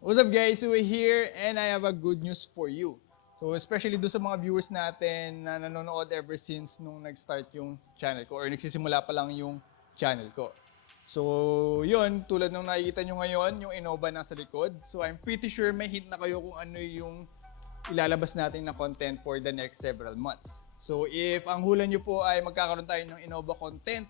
What's up guys, we're here and I have a good news for you. So especially do sa mga viewers natin na nanonood ever since nung nag-start yung channel ko or nagsisimula pa lang yung channel ko. So yun, tulad nung nakikita nyo ngayon, yung Innova nasa likod. So I'm pretty sure may hint na kayo kung ano yung ilalabas natin na content for the next several months. So if ang hula nyo po ay magkakaroon tayo ng Innova content,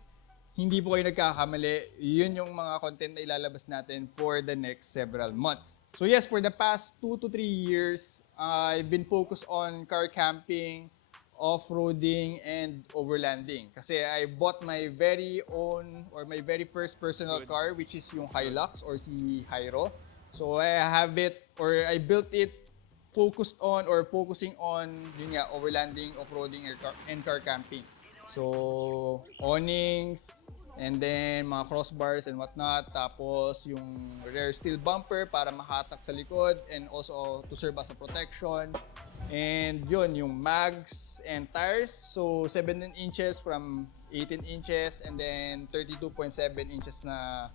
hindi po kayo nagkakamali, yun yung mga content na ilalabas natin for the next several months. So yes, for the past 2 to 3 years, I've been focused on car camping, off-roading, and overlanding. Kasi I bought my very own or my very first personal car, which is yung HILUX or si Hyro. So I have it or I built it focusing on yun nga, overlanding, off-roading, and car camping. So, awnings, and then mga crossbars and whatnot. Tapos, yung rear steel bumper para makatak sa likod and also to serve as a protection. And yun, yung mags and tires. So, 17 inches from 18 inches and then 32.7 inches na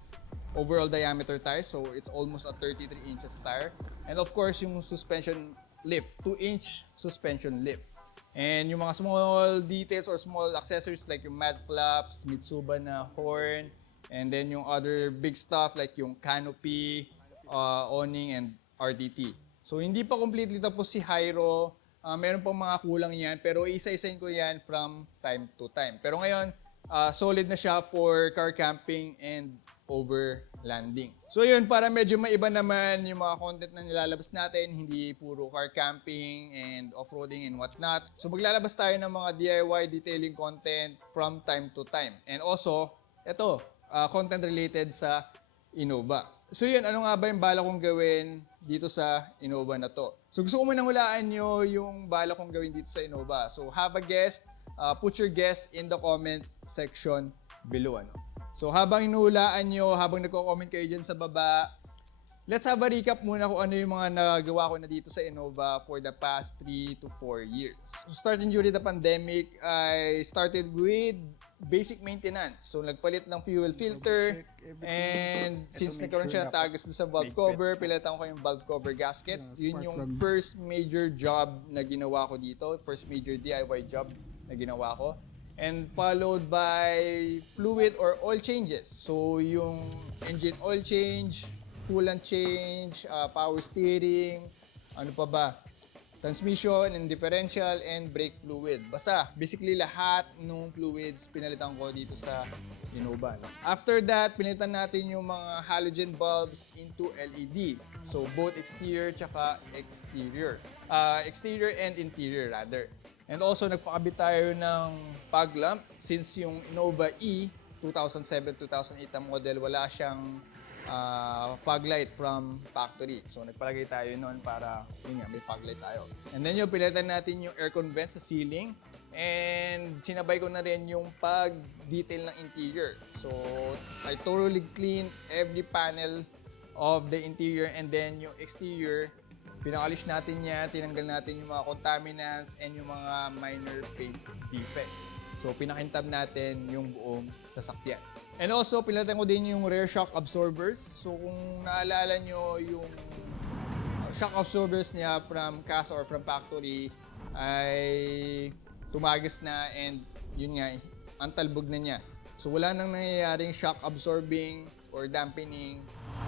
overall diameter tire. So, it's almost a 33 inches tire. And of course, yung suspension lift, 2-inch suspension lift. And yung mga small details or small accessories like yung mud flaps, Mitsuba na horn, and then yung other big stuff like yung canopy, awning, and RDT. So hindi pa completely tapos si Hyro. Meron pang mga kulang yan, pero isa-isain ko yan from time to time. Pero ngayon, solid na siya for car camping and overlanding. So yun, para medyo maiba naman yung mga content na nilalabas natin, hindi puro car camping and off-roading and whatnot. So maglalabas tayo ng mga DIY detailing content from time to time. And also, ito, content related sa Innova. So yun, ano nga ba yung bala kong gawin dito sa Innova na to? So gusto ko munang hulaan nyo yung bala kong gawin dito sa Innova. So have a guess, put your guess in the comment section below. So habang inuhulaan nyo, habang nagko-comment kayo dyan sa baba, let's have a recap muna kung ano yung mga nagawa ko na dito sa Innova for the past 3 to 4 years. So starting during the pandemic, I started with basic maintenance. So nagpalit ng fuel filter, and since nagkaroon siya ng tagas doon sa valve cover, pilatan ko yung valve cover gasket. Yun yung first major job na ginawa ko dito, first major DIY job na ginawa ko. And followed by fluid or oil changes. So yung engine oil change, coolant change, power steering, ano pa ba? Transmission and differential and brake fluid. Basta basically lahat ng fluids pinalitan ko dito sa Innova. After that, pinalitan natin yung mga halogen bulbs into LED. So both exterior tsaka exterior. Exterior and interior rather. And also, nagpakabit tayo ng fog lamp since yung Innova E 2007-2008 na model, wala siyang fog light from factory. So, nagpalagay tayo noon para, yun nga, may fog light tayo. And then yung pilitan natin yung aircon vent sa ceiling. And sinabay ko na rin yung pag-detail ng interior. So, I thoroughly cleaned every panel of the interior and then yung exterior, pinakalis natin yan, tinanggal natin yung mga contaminants and yung mga minor paint defects. So, pinakintab natin yung buong sasakyan. And also, pinalitan ko din yung rear shock absorbers. So, kung naalala nyo yung shock absorbers niya from cast or from factory ay tumagis na and yun nga, ang talbog na niya. So, wala nang nangyayaring shock absorbing or dampening.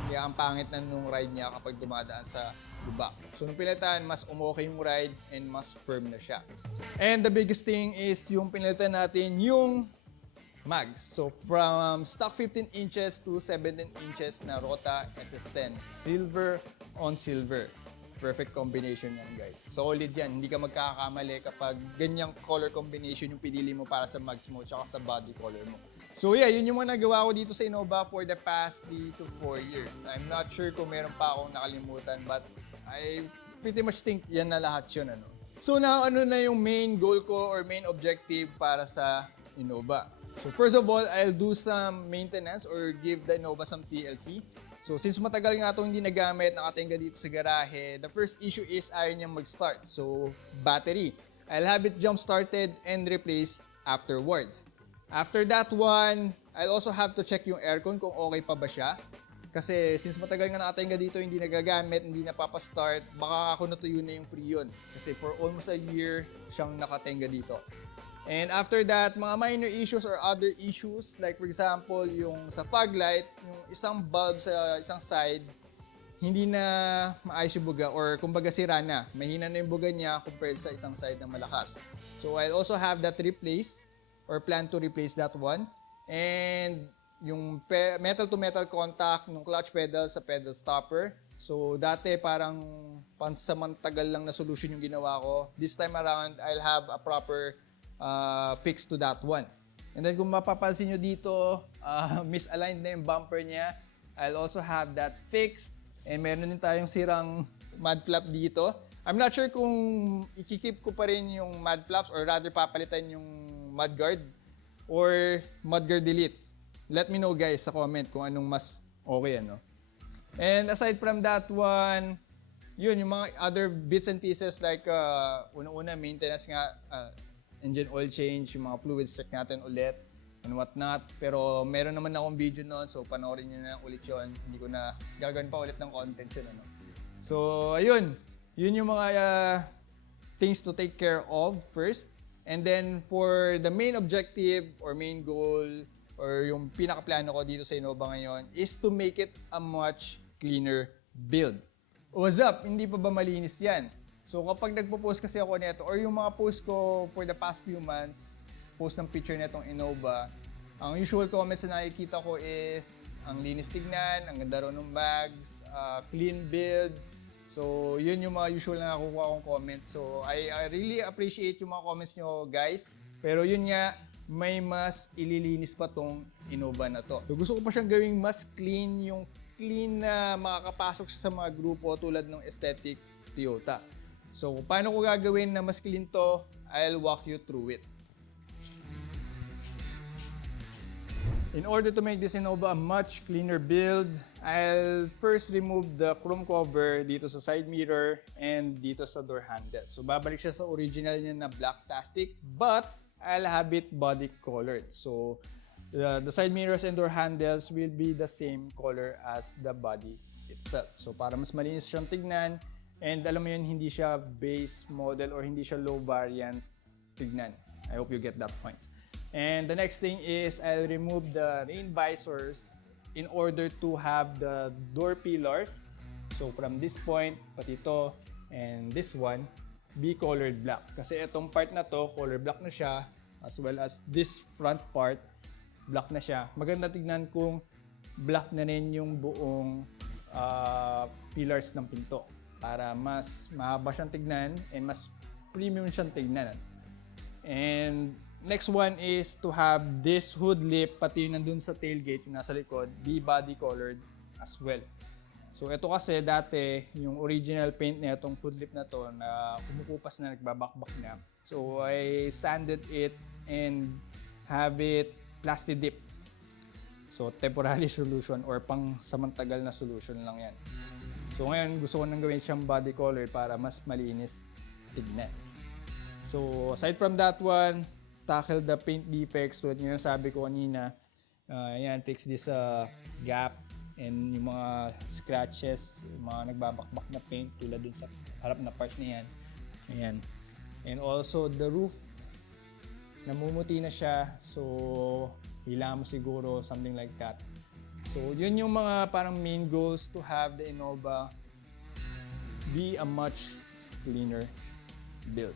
Kaya ang pangit na nung ride niya kapag dumadaan sa baba. So nung pinalitan, mas umokay yung ride and mas firm na siya. And the biggest thing is yung pinalitan natin yung mags. So from stock 15 inches to 17 inches na Rota SS10. Silver on silver. Perfect combination yan guys. Solid yan. Hindi ka magkakamali kapag ganyang color combination yung pinili mo para sa mags mo tsaka sa body color mo. So yeah, yun yung mga nagawa ko dito sa Innova for the past 3 to 4 years. I'm not sure kung meron pa akong nakalimutan but I pretty much think yan na lahat yun. So now, ano na yung main goal ko or main objective para sa Innova? So first of all, I'll do some maintenance or give the Innova some TLC. So since matagal nga itong hindi nagamit, nakatingga dito sa garahe, the first issue is ayaw niyang mag-start. So battery. I'll have it jump started and replaced afterwards. After that one, I'll also have to check yung aircon kung okay pa ba siya. Kasi since matagal nga nakatenga dito, hindi nagagamit, hindi napapastart, baka ako natuyo na yung Freon. Kasi for almost a year siyang nakatenga dito. And after that, mga minor issues or other issues, like for example, yung sa fog light, yung isang bulb sa isang side, hindi na maayos yung buga or kumbaga sira na. Mahina na yung buga niya compared sa isang side na malakas. So I'll also have that replaced or plan to replace that one. And yung metal to metal contact ng clutch pedal sa pedal stopper. So dati parang pansamantagal lang na solution yung ginawa ko. This time around, I'll have a proper fix to that one. And then kung mapapansin nyo dito, misaligned na yung bumper niya. I'll also have that fixed. And meron din tayong sirang mud flap dito. I'm not sure kung ikikip ko pa rin yung mud flaps or rather papalitan yung mudguard or mudguard delete. Let me know guys sa comment kung anong mas okay ano. And aside from that one, yun yung mga other bits and pieces like una-una maintenance nga, engine oil change, yung mga fluids check natin ulit and whatnot. Pero meron naman akong video noon, so panoorin nyo na lang ulit yun. Hindi ko na gagawin pa ulit ng content yun. Ano. So ayun, yun yung mga things to take care of first. And then for the main objective or main goal or yung pinaka-plano ko dito sa Innova ngayon is to make it a much cleaner build. What's up? Hindi pa ba malinis yan? So kapag nagpo-post kasi ako nito or yung mga post ko for the past few months, post ng picture netong Innova, ang usual comments na nakikita ko is ang linis tignan, ang ganda raw ng bags, clean build. So yun yung mga usual na nakukuha kong comments. So I really appreciate yung mga comments nyo guys. Pero yun nga, may mas ililinis pa tong Innova na to. So gusto ko pa siyang gawing mas clean, yung clean na makakapasok siya sa mga grupo tulad ng aesthetic Toyota. So paano ko gagawin na mas clean to, I'll walk you through it. In order to make this Innova a much cleaner build, I'll first remove the chrome cover dito sa side mirror and dito sa door handle. So babalik siya sa original niya na black plastic, but I'll have it body colored. So the side mirrors and door handles will be the same color as the body itself. So para mas malinis siyang tignan and alam mo yun, hindi siya base model or hindi siya low variant tignan. I hope you get that point. And the next thing is I'll remove the rain visors in order to have the door pillars. So from this point, pati ito and this one, be colored black. Kasi itong part na to, color black na siya, as well as this front part, black na siya. Maganda tignan kung black na rin yung buong pillars ng pinto para mas mahaba siyang tignan and mas premium siyang tignan. And next one is to have this hood lip, pati yung nandun sa tailgate, yung nasa likod, be body colored as well. So ito kasi dati, yung original paint na itong hood lip na to na kumukupas na, nagbabakbak na. So I sanded it and have it plasti dip. So temporary solution or pang samantagal na solution lang yan. So ngayon gusto ko nang gawin siyang body color para mas malinis tignan. So aside from that one, tackle the paint defects tulad yung sabi ko kanina. Ayan, fix this gap and yung mga scratches, yung mga nagbabakbak na paint tulad dun sa harap na part na yan. Ayan. And also the roof, namumuti na siya, so kailangan mo siguro something like that. So yun yung mga parang main goals to have the Innova be a much cleaner build.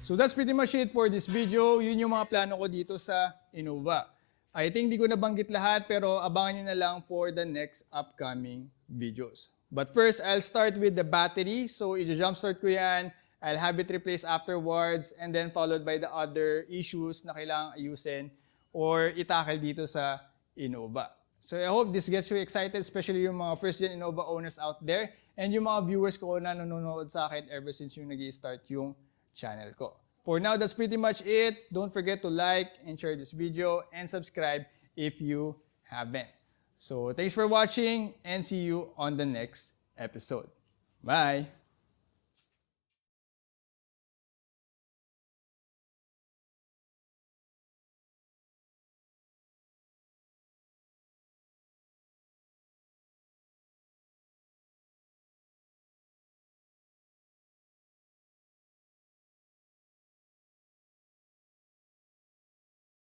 So that's pretty much it for this video. Yun yung mga plano ko dito sa Innova. I think di ko nabanggit lahat pero abangan nyo na lang for the next upcoming videos. But first, I'll start with the battery. So i-jumpstart ko yan. I'll have it replaced afterwards and then followed by the other issues na kailangang ayusin or itakal dito sa Innova. So I hope this gets you excited, especially yung mga first-gen Innova owners out there and yung mga viewers ko na nanonood sa akin ever since yung nag-i-start yung channel ko. For now, that's pretty much it. Don't forget to like and share this video and subscribe if you haven't. So thanks for watching and see you on the next episode. Bye!